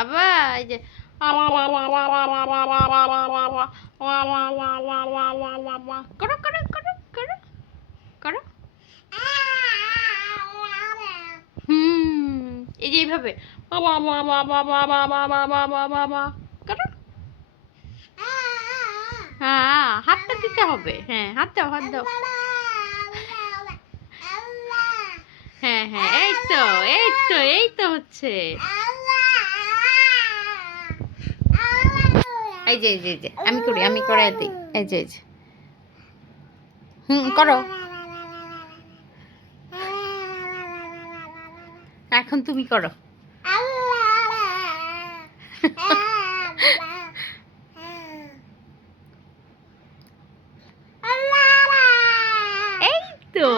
আবার এই যে করো করো করো করো করো। এই যে এইভাবে করো। হ্যাঁ, হাতটা দিতে হবে। হ্যাঁ, হাত দাও হাত দাও। হ্যাঁ হ্যাঁ, এই তো এই তো এই তো হচ্ছে। এই যে এই যে এই যে আমি করি, আমি করাই দিই। এই যে এই যে করো। এখন তুমি করো। এই তো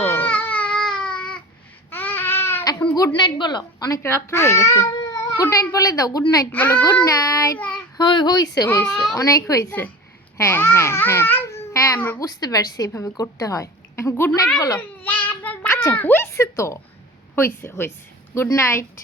এখন গুড নাইট বলো, অনেক রাত্র হয়ে গেছে। গুড নাইট বলে দাও, গুড নাইট বলো, গুড নাইট। হয়েছে হয়েছে, অনেক হয়েছে। হ্যাঁ হ্যাঁ হ্যাঁ হ্যাঁ, আমরা বুঝতে পারছি এভাবে করতে হয়। এখন গুড নাইট বলো। আচ্ছা হয়েছে তো, হয়েছে হয়েছে। Good night.